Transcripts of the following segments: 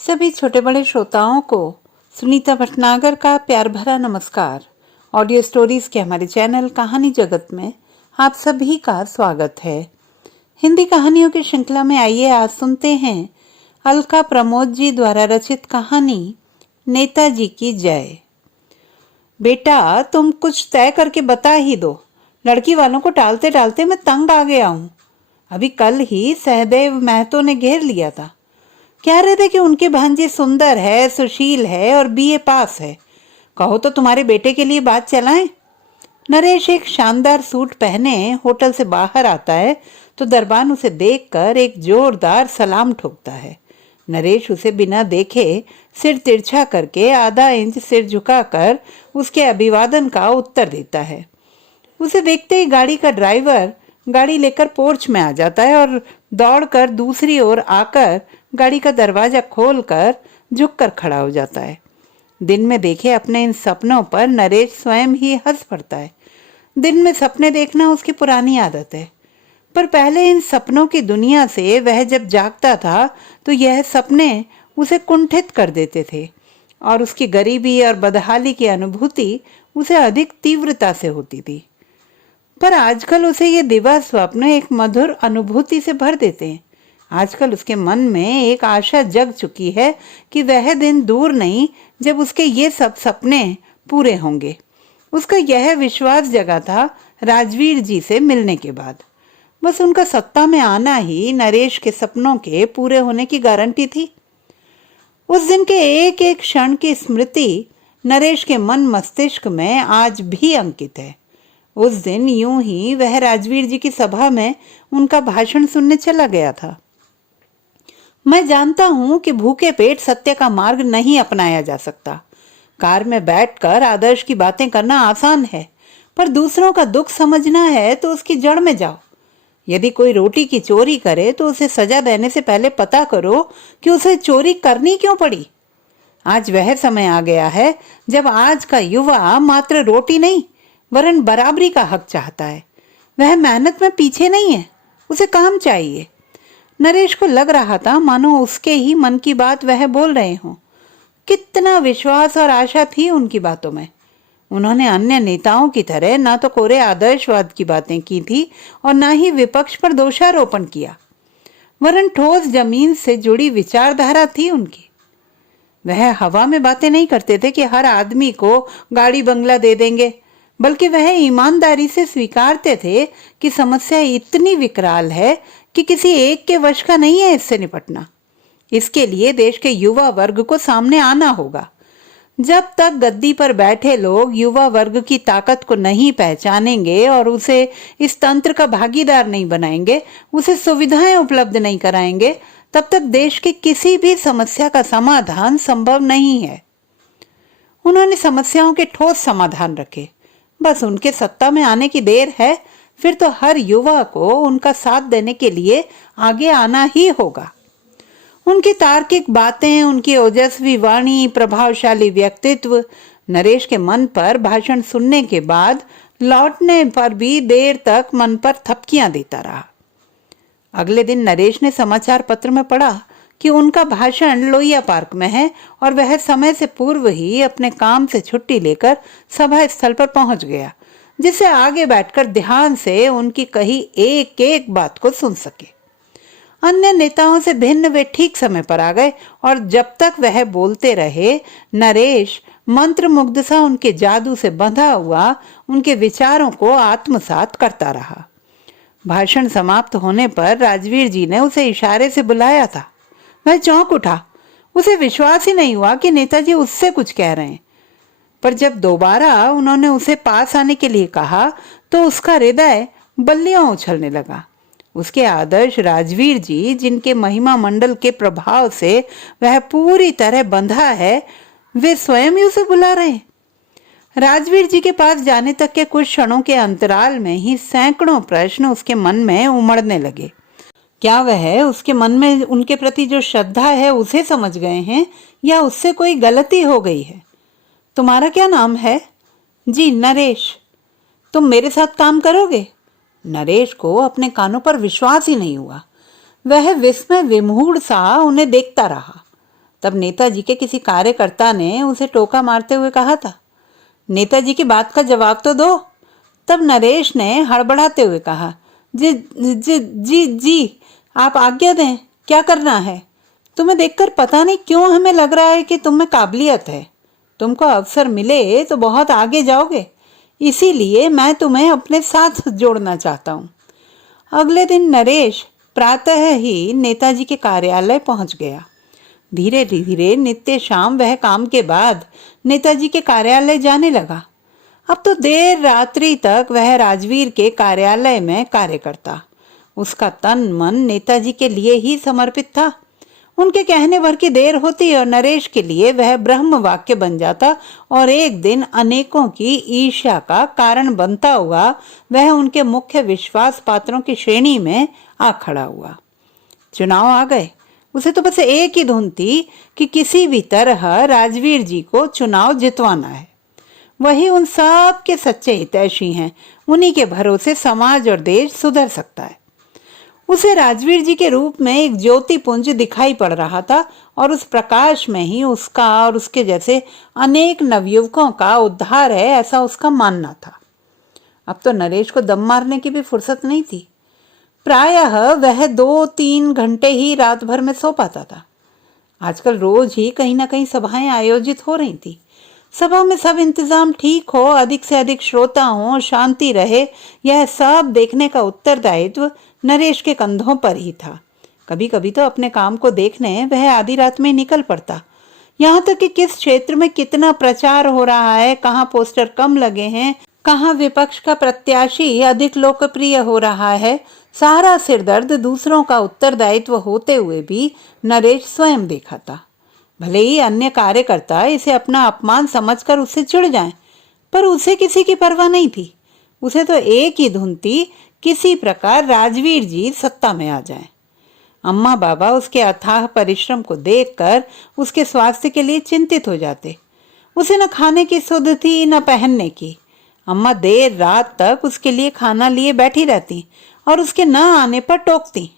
सभी छोटे बड़े श्रोताओं को सुनीता भटनागर का प्यार भरा नमस्कार। ऑडियो स्टोरीज के हमारे चैनल कहानी जगत में आप सभी का स्वागत है। हिंदी कहानियों की श्रृंखला में आइए आज सुनते हैं अलका प्रमोद जी द्वारा रचित कहानी नेताजी की जय। बेटा, तुम कुछ तय करके बता ही दो। लड़की वालों को टालते टालते मैं तंग आ गया हूँ। अभी कल ही सहदेव महतो ने घेर लिया था। कह रहे थे कि उनके भांजे सुंदर है, सुशील है और बीए पास है। कहो तो तुम्हारे बेटे के लिए बात चलाएं। नरेश एक शानदार सूट पहने होटल से बाहर आता है तो दरबान उसे देखकर एक जोरदार सलाम ठोकता है। नरेश उसे बिना देखे सिर तिरछा करके आधा इंच सिर झुकाकर उसके अभिवादन का उत्तर देता है। उसे देखते ही गाड़ी का ड्राइवर गाड़ी लेकर पोर्च में आ जाता है और दौड़कर दूसरी ओर आकर गाड़ी का दरवाजा खोलकर झुककर खड़ा हो जाता है। दिन में देखे अपने इन सपनों पर नरेश स्वयं ही हंस पड़ता है। दिन में सपने देखना उसकी पुरानी आदत है, पर पहले इन सपनों की दुनिया से वह जब जागता था तो यह सपने उसे कुंठित कर देते थे और उसकी गरीबी और बदहाली की अनुभूति उसे अधिक तीव्रता से होती थी। पर आजकल उसे ये दिवा स्वप्न एक मधुर अनुभूति से भर देते हैं। आजकल उसके मन में एक आशा जग चुकी है कि वह दिन दूर नहीं जब उसके ये सब सपने पूरे होंगे। उसका यह विश्वास जगा था राजवीर जी से मिलने के बाद। बस उनका सत्ता में आना ही नरेश के सपनों के पूरे होने की गारंटी थी। उस दिन के एक एक क्षण की स्मृति नरेश के मन मस्तिष्क में आज भी अंकित है। उस दिन यूं ही वह राजवीर जी की सभा में उनका भाषण सुनने चला गया था। मैं जानता हूं कि भूखे पेट सत्य का मार्ग नहीं अपनाया जा सकता। कार में बैठकर आदर्श की बातें करना आसान है, पर दूसरों का दुख समझना है तो उसकी जड़ में जाओ। यदि कोई रोटी की चोरी करे तो उसे सजा देने से पहले पता करो कि उसे चोरी करनी क्यों पड़ी। आज वह समय आ गया है जब आज का युवा मात्र रोटी नहीं वरन बराबरी का हक चाहता है। वह मेहनत में पीछे नहीं है, उसे काम चाहिए। नरेश को लग रहा था मानो उसके ही मन की बात वह बोल रहे हों। कितना विश्वास और आशा थी उनकी बातों में। उन्होंने अन्य नेताओं की तरह न तो कोरे आदर्शवाद की बातें की थी और न ही विपक्ष पर दोषारोपण किया, वरन ठोस जमीन से जुड़ी विचारधारा थी उनकी। वह हवा में बातें नहीं करते थे कि हर आदमी को गाड़ी बंगला दे देंगे, बल्कि वह ईमानदारी से स्वीकारते थे कि समस्या इतनी विकराल है कि किसी एक के वश का नहीं है इससे निपटना। इसके लिए देश के युवा वर्ग को सामने आना होगा। जब तक गद्दी पर बैठे लोग युवा वर्ग की ताकत को नहीं पहचानेंगे और उसे इस तंत्र का भागीदार नहीं बनाएंगे, उसे सुविधाएं उपलब्ध नहीं कराएंगे, तब तक देश की किसी भी समस्या का समाधान संभव नहीं है। उन्होंने समस्याओं के ठोस समाधान रखे। बस उनके सत्ता में आने की देर है, फिर तो हर युवा को उनका साथ देने के लिए आगे आना ही होगा। उनकी तार्किक बातें, उनकी ओजस्वी वाणी, प्रभावशाली व्यक्तित्व नरेश के मन पर भाषण सुनने के बाद लौटने पर भी देर तक मन पर थपकियां देता रहा। अगले दिन नरेश ने समाचार पत्र में पढ़ा कि उनका भाषण लोहिया पार्क में है और वह समय से पूर्व ही अपने काम से छुट्टी लेकर सभा स्थल पर पहुंच गया, जिससे आगे बैठकर ध्यान से उनकी कही एक एक बात को सुन सके। अन्य नेताओं से भिन्न वे ठीक समय पर आ गए और जब तक वह बोलते रहे, नरेश मंत्र मुग्ध सा उनके जादू से बंधा हुआ उनके विचारों को आत्मसात करता रहा। भाषण समाप्त होने पर राजवीर जी ने उसे इशारे से बुलाया था। वह चौंक उठा। उसे विश्वास ही नहीं हुआ कि नेताजी उससे कुछ कह रहे हैं। पर जब दोबारा उन्होंने उसे पास आने के लिए कहा तो उसका हृदय बल्लियां उछलने लगा। उसके आदर्श राजवीर जी, जिनके महिमा मंडल के प्रभाव से वह पूरी तरह बंधा है, वे स्वयं ही उसे बुला रहे हैं। राजवीर जी के पास जाने तक के कुछ क्षणों के अंतराल में ही सैकड़ों प्रश्न उसके मन में उमड़ने लगे। क्या वह उसके मन में उनके प्रति जो श्रद्धा है उसे समझ गए हैं या उससे कोई गलती हो गई है? तुम्हारा क्या नाम है? जी, नरेश। तुम मेरे साथ काम करोगे? नरेश को अपने कानों पर विश्वास ही नहीं हुआ। वह विस्मय विमूढ़ सा उन्हें देखता रहा। तब नेताजी के किसी कार्यकर्ता ने उसे टोका मारते हुए कहा था, नेताजी की बात का जवाब तो दो। तब नरेश ने हड़बड़ाते हुए कहा, जी जी जी जी, आप आज्ञा दें, क्या करना है? तुम्हें देखकर पता नहीं क्यों हमें लग रहा है कि तुम में काबिलियत है। तुमको अवसर मिले तो बहुत आगे जाओगे, इसीलिए मैं तुम्हें अपने साथ जोड़ना चाहता हूँ। अगले दिन नरेश प्रातः ही नेताजी के कार्यालय पहुंच गया। धीरे धीरे नित्य शाम वह काम के बाद नेताजी के कार्यालय जाने लगा। अब तो देर रात्रि तक वह राजवीर के कार्यालय में कार्य करता। उसका तन मन नेताजी के लिए ही समर्पित था। उनके कहने भर की देर होती और नरेश के लिए वह ब्रह्म वाक्य बन जाता और एक दिन अनेकों की ईर्ष्या का कारण बनता हुआ वह उनके मुख्य विश्वास पात्रों की श्रेणी में आ खड़ा हुआ। चुनाव आ गए। उसे तो बस एक ही धुन थी कि किसी भी तरह राजवीर जी को चुनाव जितवाना है। वही उन सब के सच्चे हितैषी हैं। उन्हीं के भरोसे समाज और देश सुधर सकता है। उसे राजवीर जी के रूप में एक ज्योति पुंज दिखाई पड़ रहा था और उस प्रकाश में ही उसका और उसके जैसे अनेक नवयुवकों का उद्धार है, ऐसा उसका मानना था। अब तो नरेश को दम मारने की भी फुर्सत नहीं थी। प्रायः वह 2-3 घंटे ही रात भर में सो पाता था। आजकल रोज ही कहीं ना कहीं सभाएं आयोजित हो रही थी। सभा में सब इंतजाम ठीक हो, अधिक से अधिक श्रोता हो, शांति रहे, यह सब देखने का उत्तरदायित्व नरेश के कंधों पर ही था। कभी कभी तो अपने काम को देखने वह आधी रात में निकल पड़ता। यहाँ तक कि किस क्षेत्र में कितना प्रचार हो रहा है, कहाँ पोस्टर कम लगे हैं, कहाँ विपक्ष का प्रत्याशी अधिक लोकप्रिय हो रहा है, सारा सिरदर्द दूसरों का उत्तरदायित्व होते हुए भी नरेश स्वयं देखा था। भले ही अन्य कार्यकर्ता इसे अपना अपमान समझकर उससे चिढ़ जाएं, पर उसे किसी की परवाह नहीं थी। उसे तो एक ही धुन थी, किसी प्रकार राजवीर जी सत्ता में आ जाएं। अम्मा बाबा उसके अथाह परिश्रम को देखकर उसके स्वास्थ्य के लिए चिंतित हो जाते। उसे न खाने की सुध थी न पहनने की। अम्मा देर रात तक उसके लिए खाना लिए बैठी रहती और उसके न आने पर टोकती,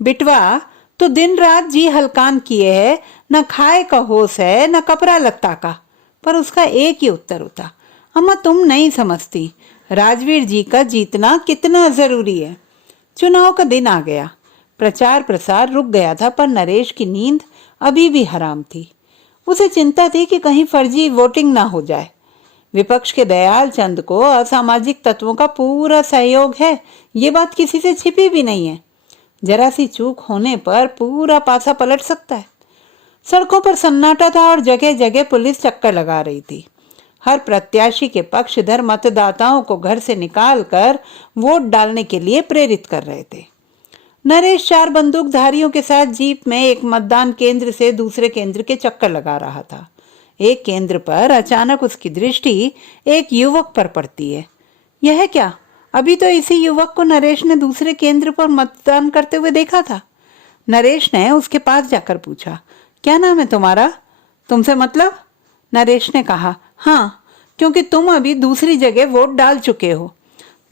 बिटवा तो दिन रात जी हलकान किए है, न खाए का होश है न कपड़ा लत्ता का। पर उसका एक ही उत्तर होता, अम्मा तुम नहीं समझती, राजवीर जी का जीतना कितना जरूरी है। चुनाव का दिन आ गया। प्रचार प्रसार रुक गया था, पर नरेश की नींद अभी भी हराम थी। उसे चिंता थी कि कहीं फर्जी वोटिंग ना हो जाए। विपक्ष के दयाल चंद को असामाजिक तत्वों का पूरा सहयोग है, ये बात किसी से छिपी भी नहीं है। जरा सी चूक होने पर पूरा पासा पलट सकता है। सड़कों पर सन्नाटा था और जगह जगह पुलिस चक्कर लगा रही थी। हर प्रत्याशी के पक्षधर मतदाताओं को घर से निकालकर वोट डालने के लिए प्रेरित कर रहे थे। नरेश 4 बंदूकधारियों के साथ जीप में एक मतदान केंद्र से दूसरे केंद्र के चक्कर लगा रहा था। एक केंद्र पर अचानक उसकी दृष्टि एक युवक पर पड़ती है। यह क्या? अभी तो इसी युवक को नरेश ने दूसरे केंद्र पर मतदान करते हुए देखा था। नरेश ने उसके पास जाकर पूछा, क्या नाम है तुम्हारा? तुमसे मतलब? नरेश ने कहा, हाँ, क्योंकि तुम अभी दूसरी जगह वोट डाल चुके हो।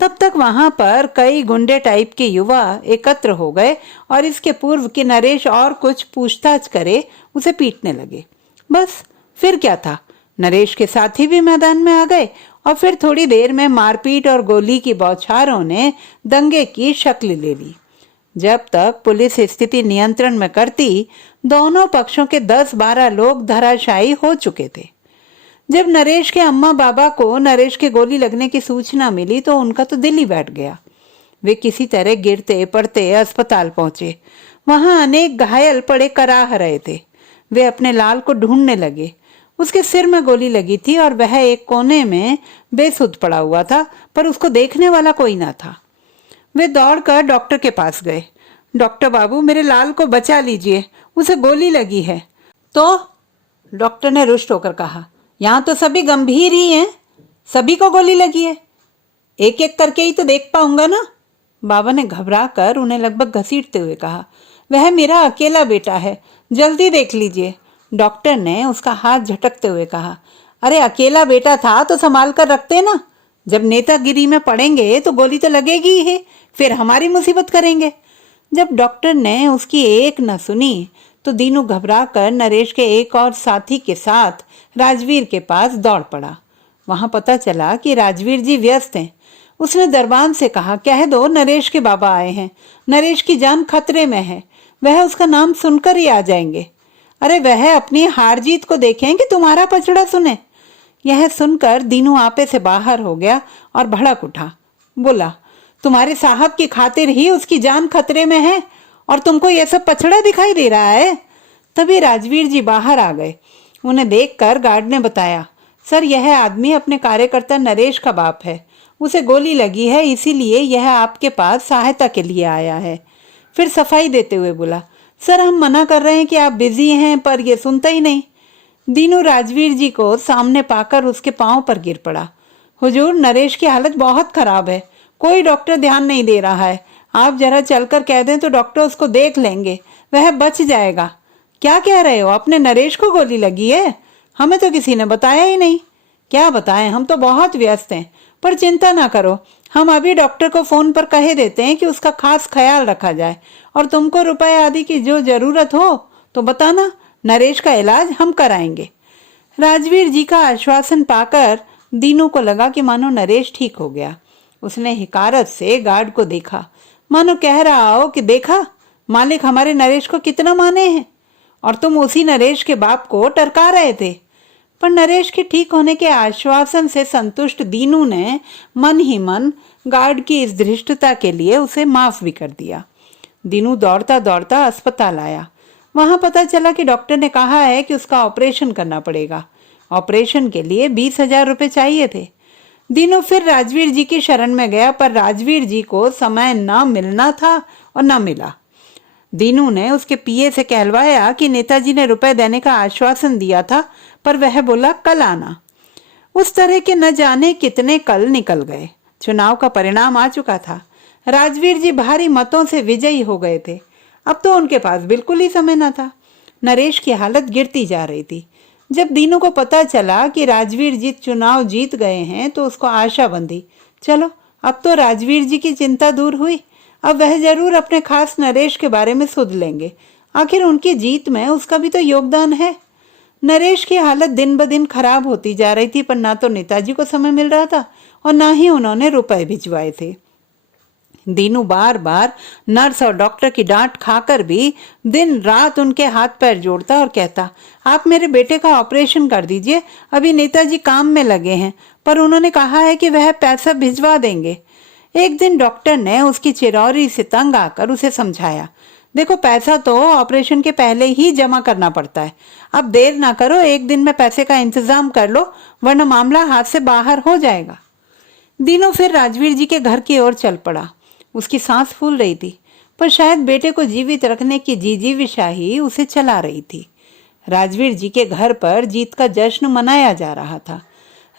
तब तक वहां पर कई गुंडे टाइप के युवा एकत्र हो गए और इसके पूर्व कि नरेश और कुछ पूछताछ करे उसे पीटने लगे। बस फिर क्या था, नरेश के साथी भी मैदान में आ गए और फिर थोड़ी देर में मारपीट और गोली की बौछारों ने दंगे की शक्ल ले ली। जब तक पुलिस स्थिति नियंत्रण में करती, दोनों पक्षों के 10-12 लोग धराशायी हो चुके थे। जब नरेश के अम्मा बाबा को नरेश के गोली लगने की सूचना मिली तो उनका तो दिल ही बैठ गया। वे किसी तरह गिरते पड़ते अस्पताल पहुंचे। वहां अनेक घायल पड़े कराह रहे थे। वे अपने लाल को ढूंढने लगे। उसके सिर में गोली लगी थी और वह एक कोने में बेसुध पड़ा हुआ था, पर उसको देखने वाला कोई ना था। वे दौड़कर डॉक्टर के पास गए। डॉक्टर बाबू, मेरे लाल को बचा लीजिए, उसे गोली लगी है। तो डॉक्टर ने रुष्ट होकर कहा, यहाँ तो सभी गंभीर ही हैं, सभी को गोली लगी है, एक एक करके ही तो देख पाऊंगा ना। बाबा ने घबरा कर उन्हें लगभग घसीटते हुए कहा, वह मेरा अकेला बेटा है, जल्दी देख लीजिए। डॉक्टर ने उसका हाथ झटकते हुए कहा, अरे अकेला बेटा था तो संभाल कर रखते ना, जब नेतागिरी में पड़ेंगे तो गोली तो लगेगी ही, फिर हमारी मुसीबत करेंगे। जब डॉक्टर ने उसकी एक न सुनी तो दीनू घबराकर नरेश के एक और साथी के साथ राजवीर के पास दौड़ पड़ा। वहां पता चला कि राजवीर जी व्यस्त हैं। उसने दरबान से कहा, कह दो नरेश के बाबा आए हैं, नरेश की जान खतरे में है, वह उसका नाम सुनकर ही आ जाएंगे। अरे वह अपनी हार जीत को देखें कि तुम्हारा पचड़ा सुने। यह सुनकर दीनू आपे से बाहर हो गया और भड़क उठा। बोला, तुम्हारे साहब की खातिर ही उसकी जान खतरे में है और तुमको यह सब पचड़ा दिखाई दे रहा है। तभी राजवीर जी बाहर आ गए। उन्हें देखकर गार्ड ने बताया, सर यह आदमी अपने कार्यकर्ता नरेश का बाप है, उसे गोली लगी है, इसीलिए यह आपके पास सहायता के लिए आया है। फिर सफाई देते हुए बोला, सर हम मना कर रहे हैं कि आप बिजी हैं, पर यह सुनता ही नहीं। दीनू राजवीर जी को सामने पाकर उसके पांव पर गिर पड़ा। हुजूर नरेश की हालत बहुत खराब है, कोई डॉक्टर ध्यान नहीं दे रहा है, आप जरा चलकर कह दें तो डॉक्टर उसको देख लेंगे, वह बच जाएगा। क्या कह रहे हो, अपने नरेश को गोली लगी है? हमें तो किसी ने बताया ही नहीं। क्या बताएं, हम तो बहुत व्यस्त हैं, पर चिंता ना करो, हम अभी डॉक्टर को फोन पर कह देते हैं कि उसका खास ख्याल रखा जाए, और तुमको रुपए आदि की जो जरूरत हो तो बताना, नरेश का इलाज हम कराएंगे। राजवीर जी का आश्वासन पाकर दीनू को लगा कि मानो नरेश ठीक हो गया। उसने हिकारत से गार्ड को देखा, मानो कह रहा हो कि देखा मालिक हमारे नरेश को कितना माने हैं, और तुम उसी नरेश के बाप को टरका रहे थे। पर नरेश के ठीक होने के आश्वासन से संतुष्ट दीनू ने मन ही मन गार्ड की इस धृष्टता के लिए उसे माफ भी कर दिया। दीनू दौड़ता दौड़ता अस्पताल आया। वहां पता चला कि डॉक्टर ने कहा है कि उसका ऑपरेशन करना पड़ेगा। ऑपरेशन के लिए 20,000 रुपए चाहिए थे। दीनू फिर राजवीर जी की शरण में गया, पर राजवीर जी को समय न मिलना था और न मिला। दीनू ने उसके पीए से कहलवाया कि नेताजी ने रुपए देने का आश्वासन दिया था, पर वह बोला कल आना। उस तरह के न जाने कितने कल निकल गए। चुनाव का परिणाम आ चुका था। राजवीर जी भारी मतों से विजयी हो गए थे। अब तो उनके पास बिल्कुल ही समय न था। नरेश की हालत गिरती जा रही थी। जब दीनू को पता चला कि राजवीर जी चुनाव जीत गए हैं तो उसको आशा बंधी, चलो अब तो राजवीर जी की चिंता दूर हुई, अब वह जरूर अपने खास नरेश के बारे में सुध लेंगे, आखिर उनकी जीत में उसका भी तो योगदान है। नरेश की हालत दिन ब दिन खराब होती जा रही थी, पर ना तो नेताजी को समय मिल रहा था और ना ही उन्होंने रुपए भिजवाए थे। दीनू बार बार नर्स और डॉक्टर की डांट खाकर भी दिन रात उनके हाथ पैर जोड़ता और कहता, आप मेरे बेटे का ऑपरेशन कर दीजिए, अभी नेताजी काम में लगे हैं, पर उन्होंने कहा है कि वह पैसा भिजवा देंगे। एक दिन डॉक्टर ने उसकी चिरौरी से तंग आकर उसे समझाया, देखो पैसा तो ऑपरेशन के पहले ही जमा करना पड़ता है, अब देर ना करो, एक दिन में पैसे का इंतजाम कर लो, वरना मामला हाथ से बाहर हो जाएगा। दीनू फिर राजवीर जी के घर की ओर चल पड़ा। उसकी सांस फूल रही थी, पर शायद बेटे को जीवित रखने की जीजीविषा ही उसे चला रही थी। राजवीर जी के घर पर जीत का जश्न मनाया जा रहा था।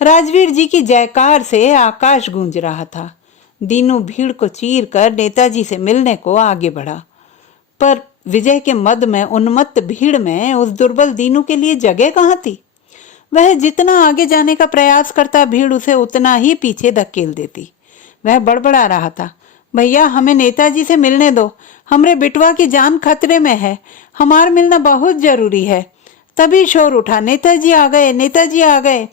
राजवीर जी की जयकार से आकाश गूंज रहा था। दीनू भीड़ को चीर कर नेताजी से मिलने को आगे बढ़ा, पर विजय के मद में उन्मत्त भीड़ में उस दुर्बल दीनू के लिए जगह कहाँ थी। वह जितना आगे जाने का प्रयास करता, भीड़ उसे उतना ही पीछे धकेल देती। वह बड़बड़ा रहा था, भैया हमें नेताजी से मिलने दो, हमरे बिटवा की जान खतरे में है, हमार मिलना बहुत जरूरी है। तभी शोर उठा, नेताजी आ गए, नेताजी आ गए।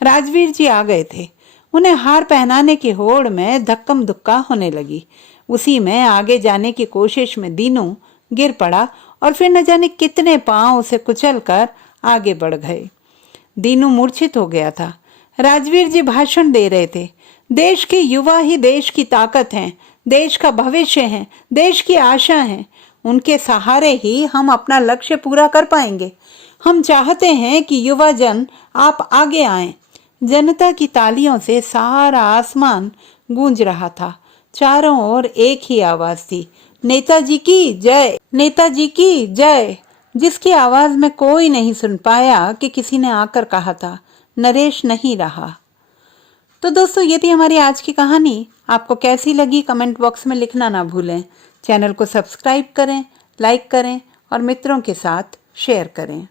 राजवीर जी आ गए थे। उन्हें हार पहनाने की होड़ में धक्कम धुक्का होने लगी। उसी में आगे जाने की कोशिश में दीनू गिर पड़ा और फिर न जाने कितने पांव उसे कुचल कर आगे बढ़ गए। दीनू मूर्छित हो गया था। राजवीर जी भाषण दे रहे थे, देश के युवा ही देश की ताकत हैं, देश का भविष्य है, देश की आशा है, उनके सहारे ही हम अपना लक्ष्य पूरा कर पाएंगे। हम चाहते हैं कि युवा जन आप आगे आएं। जनता की तालियों से सारा आसमान गूंज रहा था। चारों ओर एक ही आवाज थी, नेताजी की जय, नेताजी की जय, जिसकी आवाज में कोई नहीं सुन पाया कि किसी ने आकर कहा था, नरेश नहीं रहा। तो दोस्तों ये थी हमारी आज की कहानी। आपको कैसी लगी कमेंट बॉक्स में लिखना ना भूलें। चैनल को सब्सक्राइब करें, लाइक करें और मित्रों के साथ शेयर करें।